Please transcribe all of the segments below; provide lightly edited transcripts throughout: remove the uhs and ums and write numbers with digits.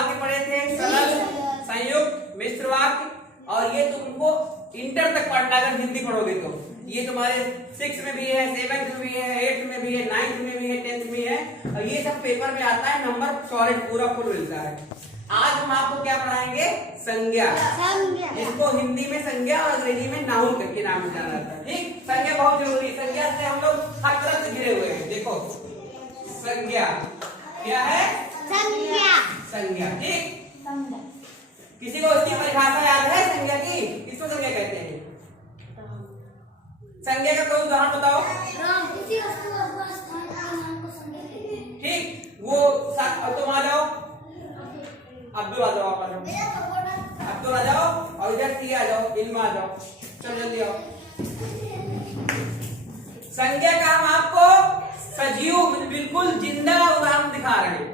वाक्य पढ़े थे, सरल, संयुक्त, मिश्र वाक्य। और ये तुमको इंटर तक पढ़ना अगर हिंदी पढ़ोगे तो। ये तुम्हारे 6 में भी है, 7th में भी है, 8th में भी है, 9th में भी है, 10th में है। और ये सब पेपर में आता है, नंबर सॉलिड पूरा फुल मिलता है। आज हम आपको क्या पढ़ाएंगे? संज्ञा। इसको हिंदी में संज्ञा और अंग्रेजी में नाउन करके नाम जाना जाता है। ठीक, संज्ञा बहुत जरूरी है। संज्ञा से हम लोग हर तरह से घिरे हुए हैं। देखो संज्ञा क्या है? संज्ञा। ठीक, किसी को उसकी परिभाषा याद है संज्ञा की? किसको संज्ञा कहते हैं? संज्ञा का कोई उदाहरण बताओ। ठीक, वो तुम आ जाओ, अब्दुल आ जाओ, आप आ जाओ, अब्दुल आ जाओ, और इधर सी आ जाओ, इल्मा आ जाओ, चलो जल्दी आओ। संज्ञा का हम आपको सजीव बिल्कुल जिंदा उदाहरण दिखा रहे हैं।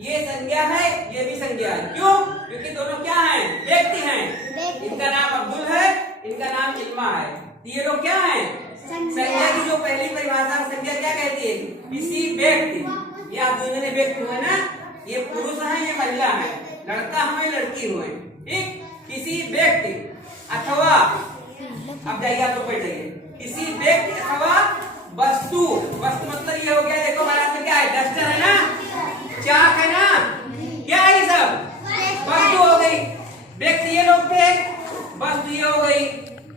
ये संज्ञा है, ये भी संज्ञा है। क्यों? क्योंकि दोनों क्या हैं? व्यक्ति हैं। इनका नाम अब्दुल है, इनका नाम इल्मा है। ये लोग क्या हैं? संज्ञा की जो पहली परिभाषा संज्ञा क्या कहती है? किसी व्यक्ति, या दोनों ने व्यक्ति हुए ना, ये पुरुष है, ये महिला है, लड़का हुए, लड़की हुए। ठीक, किसी व्यक्ति अथवा, अब जाइए आप लोग बैठ जाइए, किसी व्यक्ति अथवा वस्तु। वस्तु मतलब ये हो गया, देखो हमारे हाथ क्या है? डस्टर है ना, चाक है ना, क्या है ये सब? वस्तु हो गई। व्यक्ति ये लोग थे, वस्तु ये हो गई।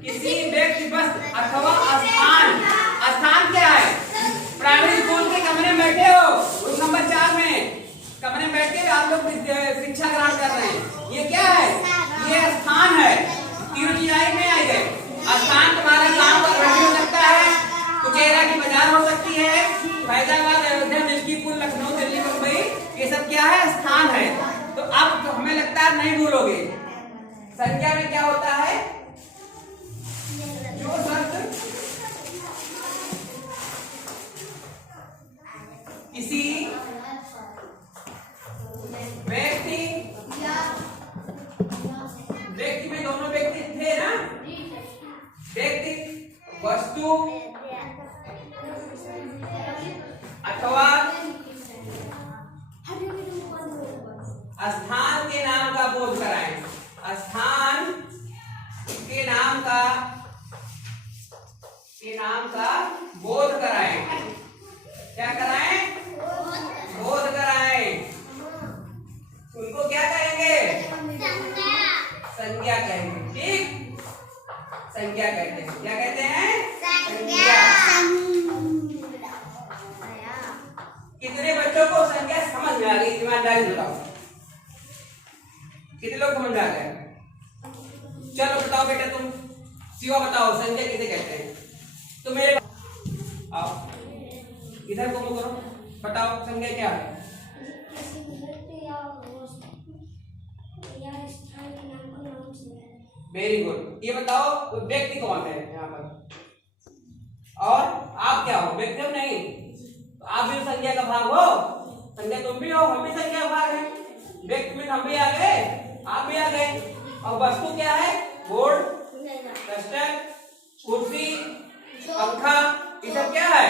किसी व्यक्ति, वस्तु अथवा स्थान। स्थान क्या है? प्राइमरी स्कूल के कमरे में बैठे हो, रूम नंबर 4 में कमरे में बैठ के आप लोग शिक्षा ग्रहण कर रहे हैं। ये क्या है? ये स्थान है। तीनों चीज आई में आई गए। स्थान तुम्हारा गांव का घर हो सकता है, कुचेरा की बाजार हो सकती है, फैजाबाद, अयोध्या, मिल्कीपुर, लखनऊ, दिल्ली, मुंबई, ये सब क्या है? स्थान है। तो अब हमें लगता है नहीं भूलोगे। संज्ञा में क्या होता है? जो शब्द किसी व्यक्ति में दोनों व्यक्ति थे ना, व्यक्ति, वस्तु अथवा स्थान के नाम का बोध कराएं। स्थान के नाम का बोध कराएं। क्या कराएं? बोध कराएं। उनको क्या कहेंगे? संज्ञा कहेंगे। ठीक, संज्ञा कहते हैं। क्या कहते हैं? संज्ञा। कितने बच्चों को संज्ञा समझ में आ गई? ईमानदारी बताओ, कितने लोग समझ में आ गए? चलो बताओ बेटा, तुम शिवा बताओ संज्ञा किसे कहते हैं? तो मेरे आओ इधर को करो, बताओ संज्ञा क्या है? Very good. ये बताओ व्यक्ति कौन है यहाँ पर? और आप क्या हो? व्यक्ति हो नहीं? तो आप भी संज्ञा का भाग हो। संज्ञा तुम भी हो, हम भी संज्ञा का भाग है। व्यक्ति में हम भी आ गए, आप भी आ गए। और वस्तु क्या है? बोर्ड, डस्टर, कुर्सी, पंखा, ये सब क्या है?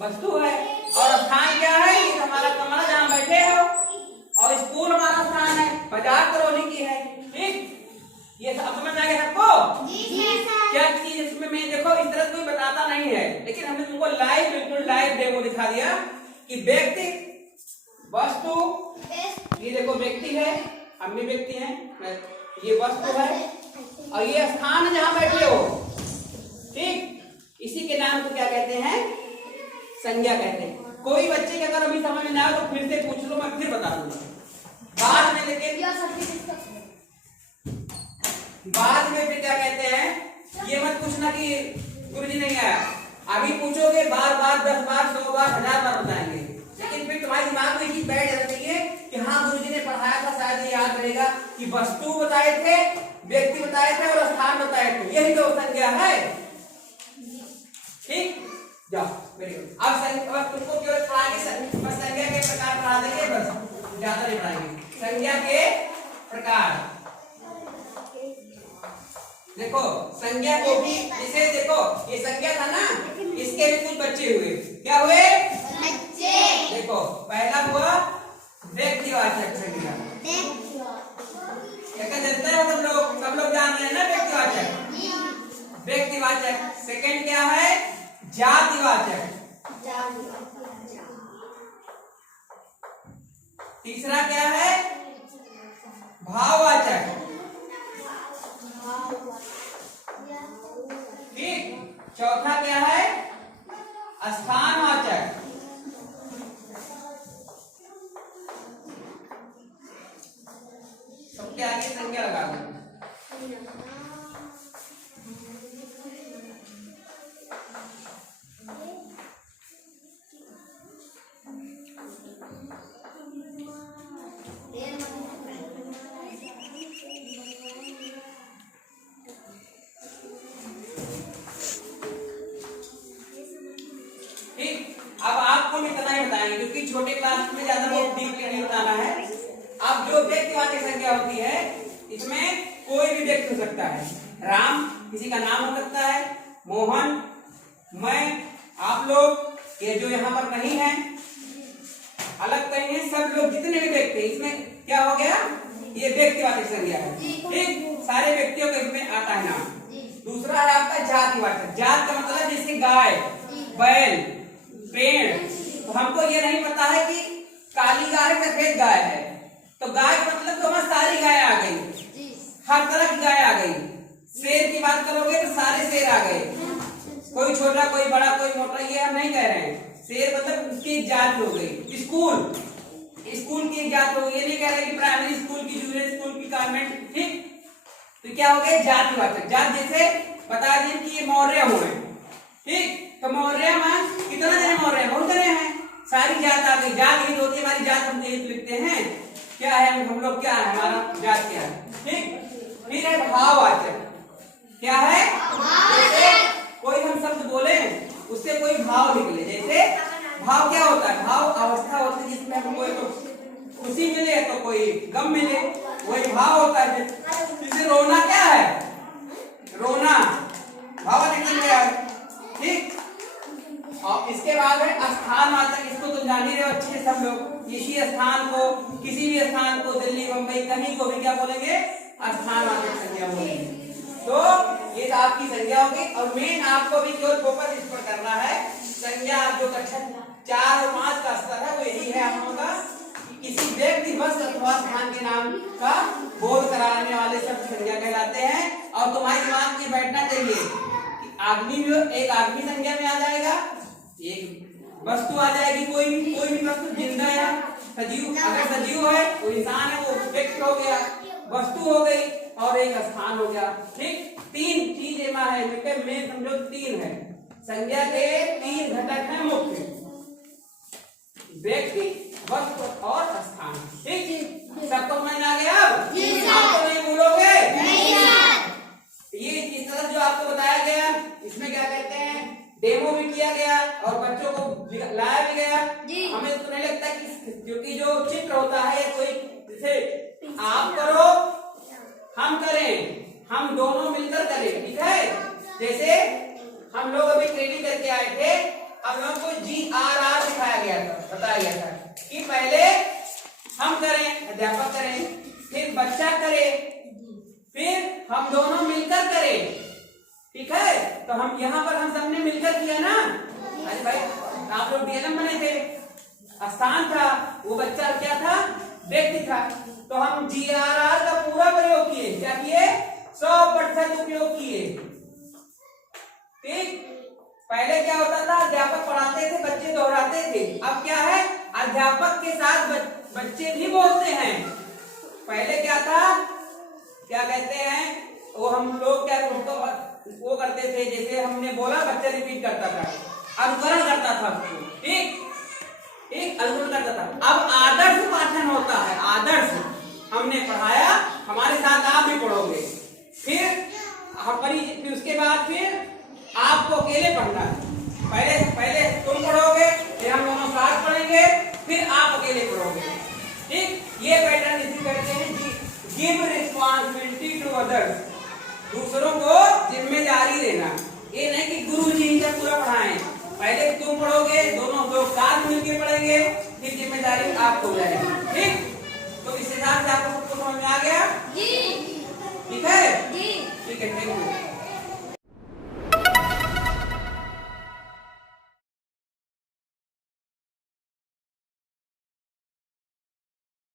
वस्तु है। और स्थान क्या है? ये हमारा कमरा जहाँ बैठे हो, और स्कूल हमारा स्थान है, बाजार कॉलोनी की है। ठीक, ये सब समझ आ गया सबको? क्या चीज इसमें मैं देखो इस तरह कोई बताता नहीं है, लेकिन हमने तुमको लाइव, बिल्कुल लाइव डेमो दिखा दिया कि व्यक्ति, वस्तु, ये देखो व्यक्ति है, हम भी व्यक्ति हैं, ये वस्तु है, और ये स्थान है जहाँ बैठे हो। ठीक, इसी के नाम को क्या कहते हैं? संज्ञा कहते हैं। कोई बच्चे के अगर अभी समझ में ना आए तो फिर से पूछ लो, मैं फिर बता दूंगा बाद में। लेकिन बाद में फिर क्या कहते हैं, ये मत पूछना कि गुरुजी नहीं आया। अभी पूछोगे बार बार, 10 बार, 100 बार, 1000 बार बताएंगे, लेकिन फिर तुम्हारे दिमाग में ये बैठ जाना चाहिए कि हाँ गुरुजी ने पढ़ाया था, शायद ये याद रहेगा कि वस्तु बताए थे, व्यक्ति बताए थे और स्थान बताए थे। यही तो संज्ञा है। ठीक, जाओ वेरी गुड। अब तुमको केवल पढ़ाएंगे, संज्ञा के प्रकार पढ़ा देंगे, बस ज्यादा नहीं पढ़ाएंगे। संज्ञा के प्रकार देखो, संज्ञा को भी इसे देखो, ये संज्ञा था ना, इसके भी कुछ बच्चे हुए। क्या हुए? बच्चे। देखो पहला हुआ व्यक्तिवाचक संज्ञा, क्या जानते हैं सब लोग जान रहे हैं ना व्यक्तिवाचक। व्यक्तिवाचक। सेकंड क्या है? जातिवाचक। तीसरा क्या है? भाववाचक। ठीक। चौथा क्या है? स्थानवाचक। सबके आगे संज्ञा लगा दो। अब आपको हम इतना ही बताएंगे क्योंकि छोटे क्लास में ज्यादा बहुत डीपली नहीं बताना है। अब जो व्यक्तिवाचक संज्ञा होती है इसमें कोई भी व्यक्ति हो सकता है। राम किसी का नाम हो सकता है, मोहन, मैं, आप लोग, ये जो यहाँ पर नहीं है, अलग कहीं है, सब लोग जितने भी व्यक्ति इसमें क्या हो गया? ये व्यक्तिवाचक संज्ञा है। ठीक, सारे व्यक्तियों का इसमें आता है नाम। दूसरा है आपका जातिवाचक। जात का मतलब जैसे गाय, बैल, पेड़। तो हमको ये नहीं पता है कि काली गाय सफेद गाय है, तो गाय का मतलब तो हमारी सारी गाय आ गई, हर तरह की गाय आ गई। शेर की बात करोगे तो सारे शेर आ गए, कोई छोटा कोई बड़ा कोई मोटा, ये हम नहीं कह रहे हैं। शेर मतलब उसकी एक जात हो गई। स्कूल की एक जात हो गई, ये नहीं कह रहे कि प्राइमरी स्कूल की, जूनियर स्कूल की, कॉन्वेंट। ठीक, तो क्या हो गया? जातिवाचक। जात जैसे बता दें कि ये मौर्य हुए, ठीक, तो मौर्य में कितना जने मौर्य? बहुत जने हैं, सारी जात आ गई। जात ही होती है हमारी जात, हम लिखते हैं क्या है, हम लोग क्या है, हमारा जात क्या है। ठीक, फिर है भाववाचक। क्या है? जैसे कोई हम शब्द बोले उससे कोई भाव निकले। जैसे भाव क्या होता है? भाव अवस्था होती है जिसमें हम कोई तो खुशी मिले तो कोई गम मिले, वही भाव होता है। जैसे रोना क्या है? रोना भाव निकल गया है। ठीक, और इसके बाद है स्थानवाचक। इसको तो जान ही रहे हो अच्छे सब लोग। इसी स्थान को, किसी भी स्थान को, दिल्ली, मुंबई, कहीं को भी क्या बोलेंगे? स्थानवाचक संज्ञा बोलेंगे। तो ये तो आपकी संज्ञा होगी। और मेन आपको भी केवल फोकस इस पर करना है। संज्ञा जो कक्षा 4 और 5 का स्तर है वो यही है आप लोगों का, किसी व्यक्ति, वस्तु अथवा स्थान के नाम का बोध कराने वाले शब्द संज्ञा कहलाते हैं। और तुम्हारे दिमाग में बैठना चाहिए कि आदमी भी एक आदमी संज्ञा में आ जाएगा, एक वस्तु आ जाएगी, कोई भी वस्तु, जिंदा या सजीव। अगर सजीव है वो इंसान है, वो व्यक्ति हो गया, वस्तु हो गई, और एक स्थान हो गया। ठीक, 3 चीजें है, मैं समझो 3 है। संज्ञा के 3 घटक हैं मुख्य: व्यक्ति, वस्तु और स्थान। ठीक, सबको समझ में आ गया? आपको नहीं भूलोगे? ये इस तरह जो आपको बताया गया, इसमें क्या कहते हैं, डेमो भी किया गया और बच्चों को लाया भी गया। हमें तो नहीं लगता कि क्योंकि जो चित्र होता है कोई, जैसे आप करो, हम करें, हम दोनों मिलकर करें। ठीक है, जैसे हम लोग अभी ट्रेनिंग करके आए थे, हम लोग को GRR दिखाया गया था, बताया गया था कि पहले हम करें, अध्यापक करें, फिर बच्चा करे, फिर हम दोनों मिलकर करें। ठीक है, तो हम यहाँ पर हम सबने मिलकर किया ना। अरे भाई आप लोग DLM बने थे, स्थान था, वो बच्चा क्या था? व्यक्ति था। तो हम GRR का पूरा प्रयोग किए। क्या किए? 100% उपयोग किए। ठीक, पहले क्या होता था? अध्यापक पढ़ाते थे, बच्चे दोहराते थे। अब क्या है? अध्यापक के साथ बच्चे भी बोलते हैं। पहले क्या था? क्या कहते हैं वो, हम लोग क्या वो करते थे, जैसे हमने बोला बच्चा रिपीट करता था, अनुकरण करता था। ठीक, अनुकरण करता था। अब आदर्श पाठन होता है। आदर्श हमने पढ़ाया, हमारे साथ आप भी पढ़ोगे, फिर उसके बाद फिर आपको अकेले पढ़ना है। पहले तुम पढ़ोगे, फिर हम दोनों साथ पढ़ेंगे, फिर आप अकेले पढ़ोगे। ठीक, ये पैटर्न इसी कहते हैं गिव रिस्पॉन्सिबिलिटी टू अदर्स। दूसरों को जिम्मेदारी देना। ये नहीं कि गुरु जी ही पूरा पढ़ाएं, पहले तुम पढ़ोगे, दोनों लोग साथ मिलकर पढ़ेंगे, फिर जिम्मेदारी आपको हो जाएगी। ठीक।